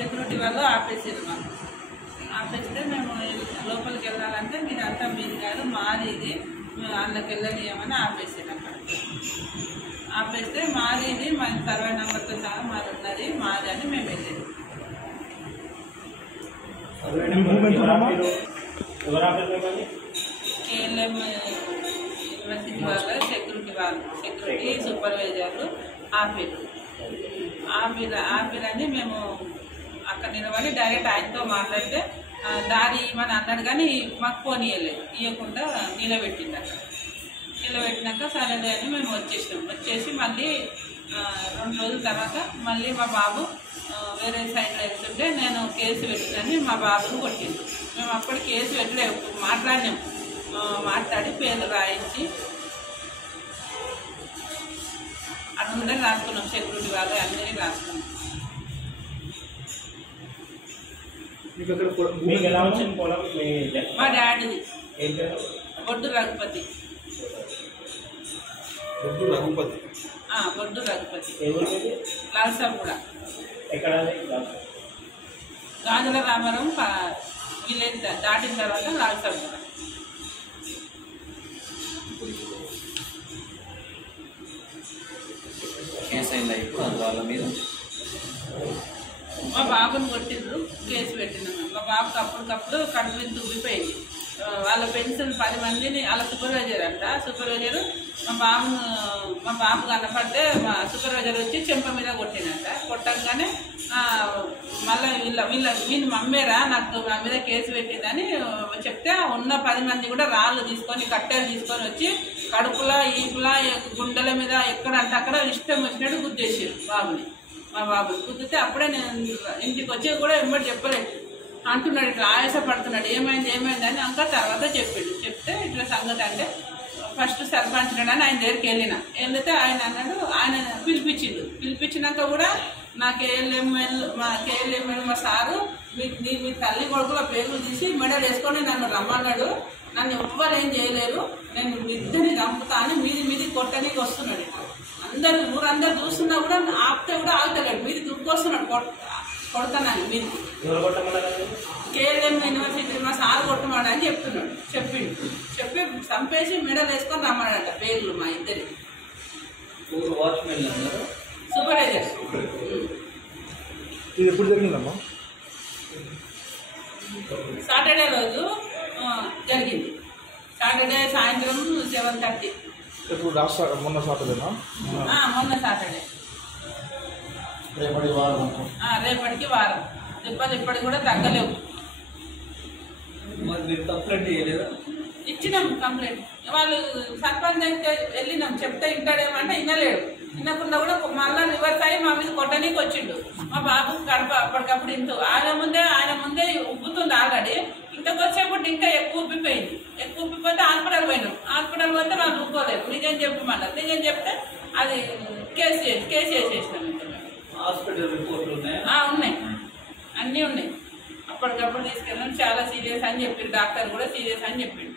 Security వాళ్ళు ఆపేసారు మాకు. ఆపేస్తే మేము లోపలికి వెళ్ళాలంటే మీరంతా మీది కాదు మాది ఇది, అందులోకి వెళ్ళనియమని ఆపేసారు. అక్కడ ఆపేస్తే మాది ఇది, మా సర్వే నెంబర్తో సహా మాది ఉన్నది, మాది అని మేము వెళ్ళేది. కేఎల్ఎం యూనివర్సిటీ వాళ్ళు సెక్యూరిటీ సూపర్వైజర్లు ఆపిరని మేము అక్కడ నిలబడి డైరెక్ట్ ఆయనతో మాట్లాడితే దారి ఇవ్వని అన్నాడు, కానీ మాకు ఫోన్ ఇవ్వకుండా నిలబెట్టింది. అక్కడ నిలబెట్టినాక సరేలే అని మేము వచ్చేసి మళ్ళీ 2 రోజుల తర్వాత మళ్ళీ మా బాబు వేరే సైడ్లో వెళ్తుంటే నేను కేసు పెట్టినని మా బాబుని కొట్టిండు. మేము అప్పుడు కేసు పెట్టలేము, మాట్లాడి పేర్లు రాయించి అందరూ రాసుకున్నాం, సెక్యూరిటీ వాళ్ళు అందరినీ రాసుకున్నాం. మా డాడీది బొడ్డు రఘుపతి. లాల్సాబ్ కూడా గాజుల రామారం విలేజ్ దాటిన తర్వాత లాల్సాబ్ కూడా. మా బాబుని కొట్టిండ్రు, కేసు పెట్టినాము. మా బాబుకి అప్పటికప్పుడు కడుపు మీద తుబ్బిపోయింది. వాళ్ళ పెన్షన్ 10 మందిని వాళ్ళ సూపర్వైజర్ అంట. సూపర్వైజరు మా బాబు కనపడితే మా సూపర్వైజర్ వచ్చి చెంప మీద కొట్టినట్ట. కొట్టంగానే మళ్ళీ వీళ్ళు మమ్మేరా నాకు మా మీద కేసు పెట్టిందని చెప్తే ఉన్న 10 మంది కూడా రాళ్ళు తీసుకొని కట్టెలు తీసుకొని వచ్చి కడుపులా ఈపులా గుండెల మీద ఎక్కడంటే అక్కడ ఇష్టం వచ్చినట్టు గుద్దేసారు బాబుని. మా బాబుని గుద్దితే అప్పుడే నేను ఇంటికి వచ్చి కూడా ఎమ్మటి చెప్పలేదు, అంటున్నాడు ఇట్లా ఆయాసపడుతున్నాడు, ఏమైంది అని అంకా తర్వాత చెప్తే ఇట్లా సంగతి అంటే ఫస్ట్ సర్పంచ్ అని ఆయన దగ్గరికి వెళ్తే ఆయన అన్నాడు, ఆయన పిలిపించినాక కూడా నా కేఎల్ఎంఎల్ మా సారు మీ తల్లి కొడుకుల పేర్లు తీసి మెడల్ వేసుకొని నన్ను రమ్మన్నాడు, నన్ను ఎవ్వరు ఏం చేయలేరు, నేను ఇద్దరిని చంపుతా అని మీది కొట్టడానికి వస్తున్నాడు. ఊరందరూ చూస్తున్నా కూడా ఆపితే కూడా ఆగుతలేడు, మీది దుక్కొస్తున్నాడు కొడతానని. మీరు కేఎల్ఎం యూనివర్సిటీ మా సార్ కొట్టమాడు అని చెప్పి చంపేసి మెడల్ వేసుకొని రమ్మాడంట పేర్లు మా ఇద్దరి సూపర్వైజర్. సాటర్డే రోజు జరిగింది, సాటర్డే సాయంత్రం 7:30. మొన్న సాటర్డే రేపటికి వారం. ఇప్పటికి కూడా తగ్గలేవు. ఇచ్చినాం కంప్లైంట్. వాళ్ళు సర్పంచ్ అయితే వెళ్ళినాం, చెప్తే ఇంటాడేమంటే వినలేడు. వినకుండా కూడా మళ్ళా రివర్స్ అయ్యి మా మీద కొట్టనీకి వచ్చిండు. మా బాబు కడప అప్పటికప్పుడు ఆయన ముందే ఉబ్బుతుంది ఆల్రెడీ. ఇంతకు వచ్చేప్పుడు ఇంకా ఎక్కువ ఉబ్బిపోతే హాస్పిటల్ పోయినాం. హాస్పిటల్ పోతే వాళ్ళు ఉబ్బుకోలేదు, నిజం చెప్పమన్నారు. నిజం చెప్తే అది కేసు చేసేసినాం. హాస్పిటల్ రిపోర్ట్లు ఉన్నాయి, అన్నీ ఉన్నాయి. అప్పటికప్పుడు తీసుకెళ్ళాం. చాలా సీరియస్ అని చెప్పారు, డాక్టర్ కూడా సీరియస్ అని చెప్పిండు.